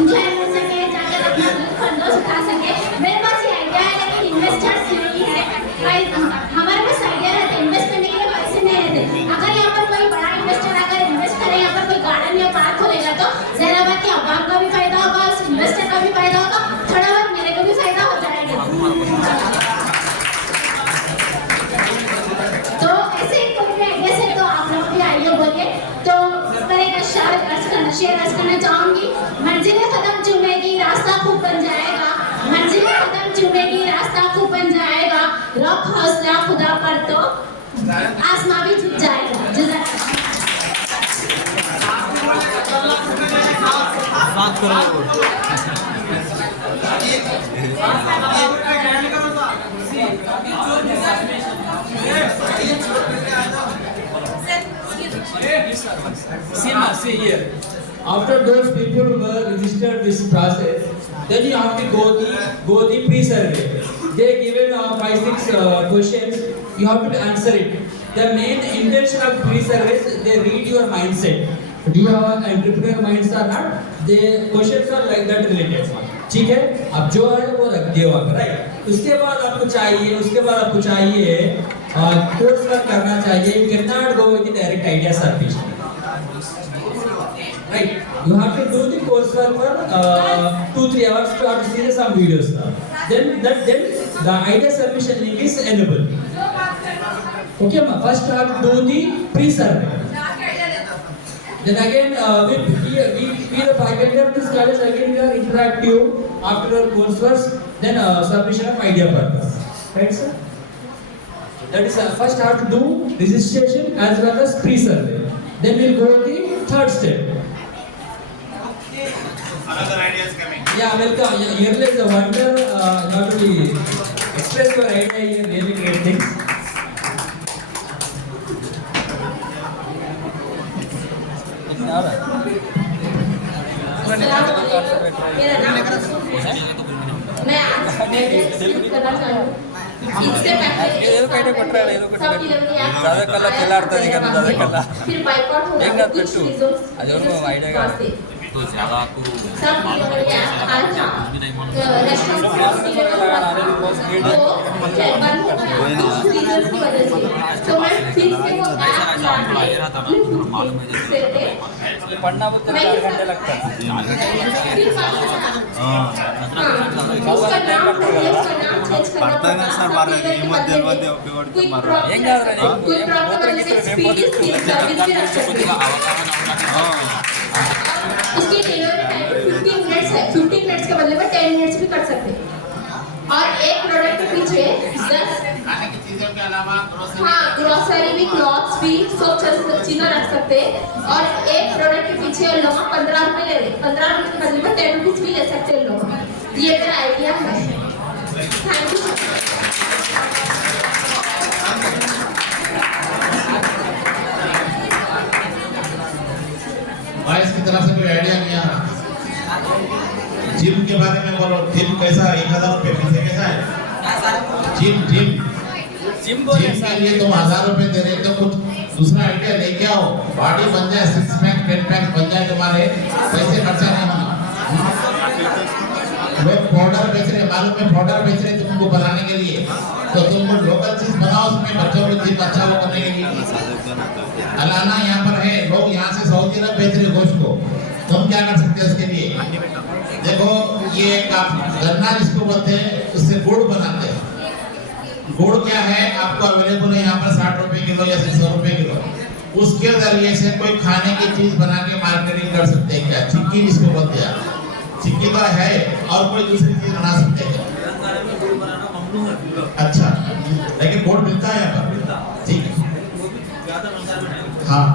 इंजॉय कर सके, जाकर अपना फंडों उठा सके। मेरे पास ये आइडिया है लेकिन इन्वेस्टर्स नहीं है। हमारे पास आइडिया रहते, इन्वेस्ट करने के लिए पैसे नहीं रहते। अगर यहाँ पर कोई बड़ा इन्वेस्टर अगर इन्वेस्ट करे, यहाँ पर कोई गार्डन या पार्क खोलेगा तो जहराबाद के अवाम का भी फायदा होगा, उस इन्वेस्टर का भी फायदा होगा, थोड़ा बहुत मेरे को भी फायदा हो जाएगा। तो ऐसे ही कोई भी आइडिया से तो आप लोग भी आइए बोलिए। तो इस तरह का शेयर अर्ज करना चाहूँगी। मंजिलें खत्म चूमेगी रास्ता खूब बन जाएगा, मंजिलें खत्म चूमेगी रास्ता खूब बन जाएगा, रख हौसला खुदा पर तो आसमां भी झुक जाएगा। See here. After those people were registered this process, then you have to go the pre-survey. They given 5-6 questions. You have to answer it. The main intention of pre-survey is they read your mindset. Do you have entrepreneur minds or not? The questions are like that related. ठीक है, अब जो है वो रख दिया वहाँ पर, राइट। उसके बाद आपको चाहिए कोर्स वर्क करना चाहिए। You cannot go with the direct idea service. Right, you have to do the coursework for 2-3 hours to have to see some videos. Then the idea submission link is enabled. Okay, ma. First you have to do the pre-survey. Then again, we the faculty of this college again we are interactive after our coursework, then submission of idea purpose. Right, sir? That is first have to do registration as well as pre-survey. Then we'll go the third step. Another idea is coming. Yeah, welcome. Yeah, here is a wonder. Not to be express your idea here. Really great things. मैं आज करना चाहूँ इससे पहले सब ज़्यादा कला खिलाड़ता नहीं करना ज़्यादा कला फिर बाइकआउट हो गया कुछ वो आइडिया तो ज़्यादा आपको सब रेस्टोरेंट की वजह से तो मैं फिर से वो मालूम है पढ़ना बहुत 4 घंटे लगता है उसका नाम चेंज करना पड़ता है ना सर बार मध्य उपयोग कोई प्रॉब्लम है स्पीड सर्विस भी रख सकते हैं उसकी डिलीवरी टाइम 15 मिनट्स है 15 मिनट्स के बदले में 10 मिनट्स भी कर सकते हैं और एक प्रोडक्ट के पीछे 10 खाने की चीजों के अलावा हाँ ग्रोसरी भी क्लॉथ्स भी सब चीजें रख सकते हैं और एक प्रोडक्ट के पीछे लोग 15 रुपए ले रहे 15 रुपए के बदले में 10 रुपीज भी ले सकते हैं लोग ये मेरा आइडिया है थैंक यू वाइस की तरफ से कोई आइडिया नहीं आ रहा। जिम के बारे में बोलो, जिम कैसा 1000 रुपए फीस कैसा है? जिम के लिए तुम 1000 रुपए दे रहे तो कुछ दूसरा आइडिया लेके आओ, बॉडी बन जाए, 6 पैक 10 पैक बन जाए, तुम्हारे पैसे खर्चा नहीं होना। लोग पाउडर बेच रहे, मालूम है पाउडर बेच रहे तुमको बनाने के लिए, तो तुम लोकल चीज बनाओ, उसमें बच्चों को जिम अच्छा वो करने के लिए। अलाना यहाँ पर है, लोग यहाँ से सऊदी अरब बेच रहे गोश्त को, तुम क्या कर सकते हैं उसके लिए? देखो ये गन्ना जिसको बोलते हैं उससे गुड़ बनाते हैं। गुड़ क्या है आपको अवेलेबल है यहाँ पर 60 रुपए किलो या 100 रुपए किलो। उसके जरिए से कोई खाने की चीज बना के मार्केटिंग कर सकते हैं। क्या चिक्की जिसको बोलते हैं, चिक्की तो है और कोई दूसरी चीज बना सकते हैं। अच्छा, लेकिन गुड़ मिलता है यहाँ पर, ठीक है। हाँ,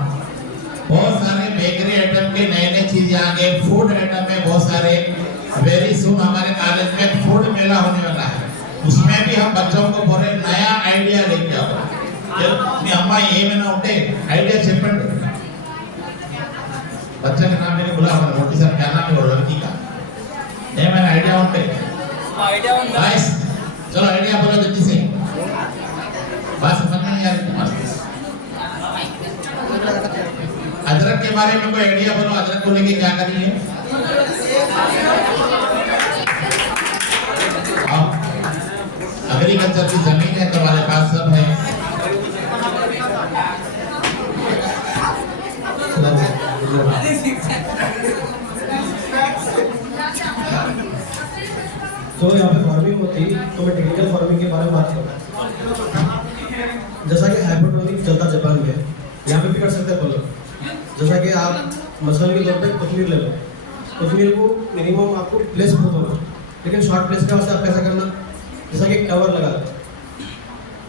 बहुत सारे बेकरी आइटम के नए नए चीज आ गए, फूड आइटम में बहुत सारे। वेरी सुन हमारे कॉलेज में फूड मेला होने वाला है, उसमें भी हम बच्चों को बोले नया आइडिया लेके आओ। मी अम्मा ఏమైనా ఉంటే आइडिया చెప్పండి। बच्चा का नाम मैंने बोला मोटी सर क्या नाम है वो लड़की का, ఏమైనా आइडिया ఉంటే गाइस चलो आइडिया बोलो जल्दी से, बात समझ में नहीं आ रही तुम्हारे। अदरक के बारे में कोई आइडिया बोलो, अदरक को लेके क्या करिए? एग्रीकल्चर की जमीन है तुम्हारे पास, सब है। तो यहाँ पे फार्मिंग होती तो मैं टेक्निकल फार्मिंग के बारे में बात करूँ। जैसा कि हाइड्रोपोनिक चलता जापान में, यहाँ पे भी कर सकते हैं बोलो। जैसा कि आप मसलन के तौर पे कोथमीर ले लो, कोथमीर को मिनिमम आपको प्लेस बहुत होगा, लेकिन शॉर्ट प्लेस के वास्ते आप कैसा करना, जैसा कि कवर लगा दो।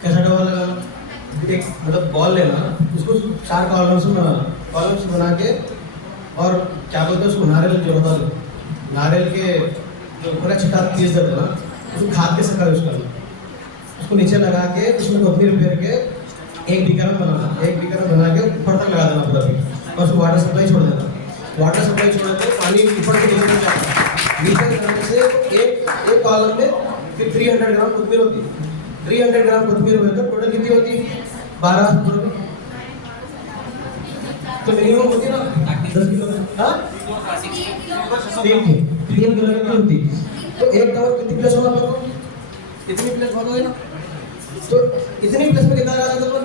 कैसा कवर लगाना, एक मतलब बॉल लेना, उसको 4 कॉलम्स में बनाना, कॉलम्स बना के और क्या बोलते हैं उसको नारियल जो होता है, नारियल के जो पूरा छिटा पीस दे देना, उसको खाद के सका यूज करना, उसको नीचे लगा के उसमें कोथमीर फेर के 1 बीकर में बनाना, 1 बीकर में बना के ऊपर तक लगा देना पूरा भी, और उसको वाटर सप्लाई छोड़ देना। वाटर सप्लाई छोड़ने पे पानी ऊपर के नीचे जाता है, नीचे करने से एक कॉलम में फिर 300 ग्राम कोथमीर होती है। 300 ग्राम कोथमीर हुए तो टोटल कितनी होती है? 12 रुपये। तो मिनिमम होती है ना 10 किलो में, हाँ 3 किलो की होती। तो एक कवर कितनी प्लेस होगा आपको? इतनी प्लेस होगा ना, तो इतनी प्लेस में कितना लगा था?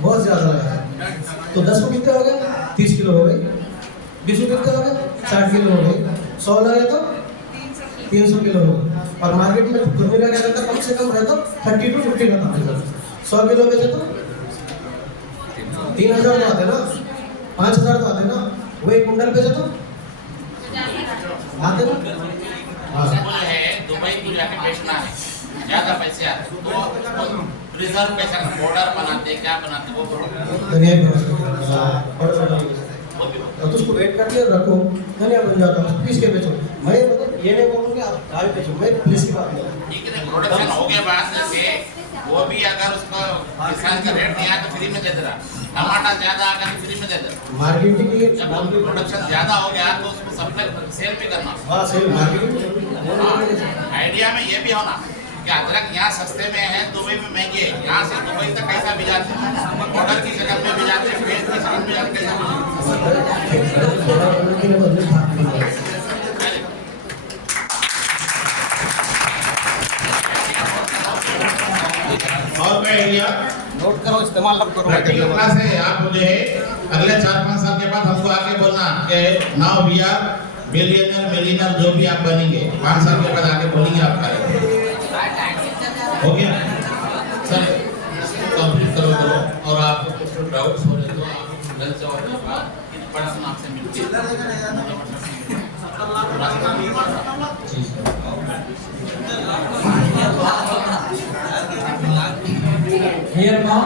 बहुत ज़्यादा लगा। तो 10 को कितने हो गए? 30 किलो हो गए। 20 को कितने हो गए? 60 किलो हो गए। 100 लगा तो 300 किलो हो गए। और मार्केट में कोथमीर का क्या रहता है, कम से कम रहता 30 to 50 का था। 100 किलो बेचे तो 3000 का आता है ना, 5,000 तो आते ना, वो एक कुंडल पे जाता आते ना। हाँ स्कूल है दुबई को जाके बेचना है, ज्यादा पैसे आते तो उसको रिजर्व पैसा बॉर्डर बनाते क्या बनाते वो धनिया भी तो उसको वेट करके रखो, धनिया बन जाता है, पीस के बेचो। मैं मतलब ये नहीं बोलूँ कि आप दाल बेचो, मैं पुलिस की बात नहीं। ठीक है, प्रोडक्शन हो गया बाद से वो भी अगर उसको किसान का रेट नहीं आया तो फ्री में दे दे रहा, टमाटर ज्यादा आ गया तो फ्री में दे दे रहा। मार्केटिंग के लिए जब प्रोडक्शन ज्यादा हो गया तो उसको सप्लाई सेल भी करना। हाँ सेल मार्केटिंग आइडिया में ये भी होना कि अदरक यहाँ सस्ते में है, दुबई में महंगे है, यहाँ से दुबई तक कैसा भी जाते हैं, ऑर्डर की शक्ल में भी जाते हैं, पेज की शक्ल में जाते हैं। और कोई आइडिया? नोट करो, इस्तेमाल मत करो। प्रैक्टिकल क्लास है, आप मुझे अगले 4-5 साल के बाद हमको आके बोलना कि नाउ वी आर मिलियनर जो भी आप बनेंगे 5 साल के बाद आके बोलेंगे आप करेंगे। हो गया सर, कंप्लीट करो और आपको कुछ डाउट्स हो रहे तो आप मिल जाओ, पर्सन आपसे मिलके Here now,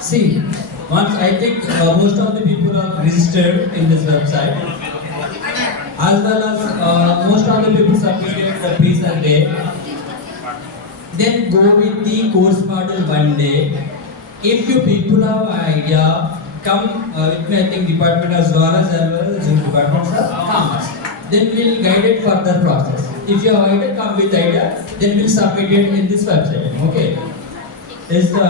see, once I think most of the people are registered in this website, as well as most of the people submitted the pre-survey. Then go with the course model one day. If you people have an idea, come with me. I think department as well as Zoom departments are commerce. Then we'll guide it further process. If you have idea, come with idea. Then we'll submit it in this website. Okay. Is the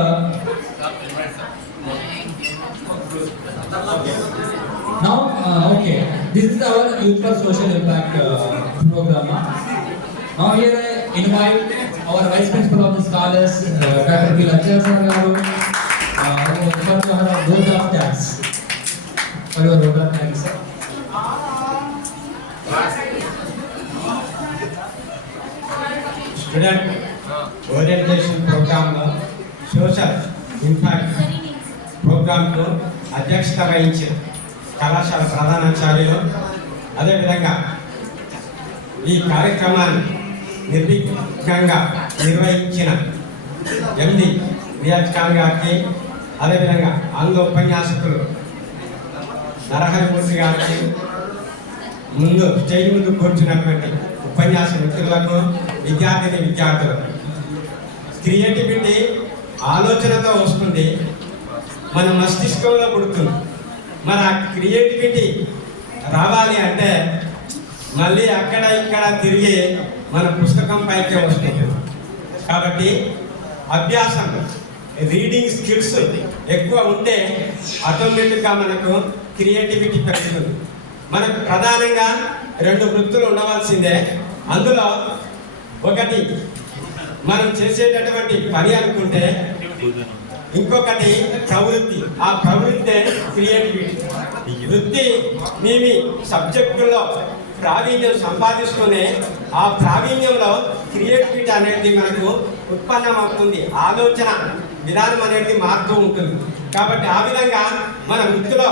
now okay. This is our Youth for Social Impact program. Now here I invite our Vice Principal of this college, Dr. B. Lachar sir, for her vote of thanks. For your vote of thanks, sir. Student orientation program social impact program కు అధ్యక్షత వహించిన కళాశాల ప్రధానాచార్యులు, అదేవిధంగా ఈ కార్యక్రమాన్ని నిర్విఘ్నంగా నిర్వహించిన ఎండి రియాజ్ ఖాన్ గారికి, అదేవిధంగా ఆంగ్ల ఉపన్యాసకులు నరహరిమూర్తి గారికి, ముందు స్టేజ్ ముందు కూర్చున్నటువంటి ఉపన్యాస మిత్రులకు, విద్యార్థులకు, క్రియేటివిటీ ఆలోచనతో వస్తుంది, మన మస్తిష్కంలో పుడుతుంది. మన క్రియేటివిటీ రావాలి అంటే మళ్ళీ అక్కడ ఇక్కడ తిరిగి మన పుస్తకం పైకే వస్తుంది. కాబట్టి అభ్యాసం, రీడింగ్ స్కిల్స్ ఎక్కువ ఉంటే ఆటోమేటిక్గా మనకు క్రియేటివిటీ పెరుగుతుంది. మనకు ప్రధానంగా 2 వృత్తులు ఉండవలసిందే. అందులో ఒకటి మనం చేసేటటువంటి పని అనుకుంటే, ఇంకొకటి ప్రవృత్తి. ఆ ప్రవృత్తి క్రియేటివిటీ. వృత్తి మీ సబ్జెక్టులో ప్రావీణ్యం సంపాదిస్తూనే ఆ ప్రావీణ్యంలో క్రియేటివిటీ అనేది మనకు ఉత్పన్నమవుతుంది, ఆలోచన విధానం అనేది మారుతూ ఉంటుంది. కాబట్టి ఆ విధంగా మన వృత్తిలో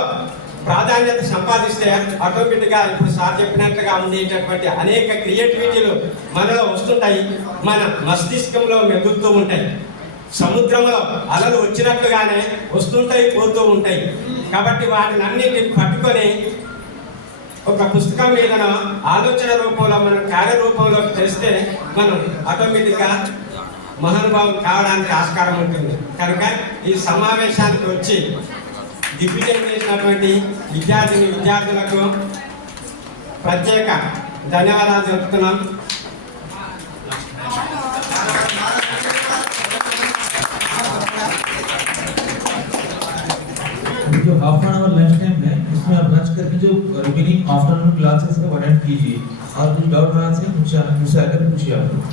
ప్రాధాన్యత సంపాదిస్తే ఆటోమేటిక్గా ఇప్పుడు సార్ చెప్పినట్లుగా ఉండేటటువంటి అనేక క్రియేటివిటీలు మనలో వస్తుంటాయి, మన మస్తిష్కంలో మెదులుతూ ఉంటాయి. సముద్రంలో అలలు వచ్చినట్లుగానే వస్తుంటాయి, పోతూ ఉంటాయి. కాబట్టి వాటిని అన్నింటిని పట్టుకొని ఒక పుస్తకం మీద ఆలోచన రూపంలో మనం కార్యరూపంలోకి తెస్తే మనం ఆటోమేటిక్గా మహానుభావం కావడానికి ఆస్కారం ఉంటుంది. కనుక ఈ సమావేశానికి వచ్చి దిగ్విజయం చేసినటువంటి విద్యార్థులకు ప్రత్యేక ధన్యవాదాలు చెప్తున్నాం. जो half an hour lunch time है उसमें आप लंच करके जो रिमेनिंग आफ्टरनून क्लासेस है वो अटेंड कीजिए और कुछ डाउट रहा है मुझसे आकर पूछिए आप लोग।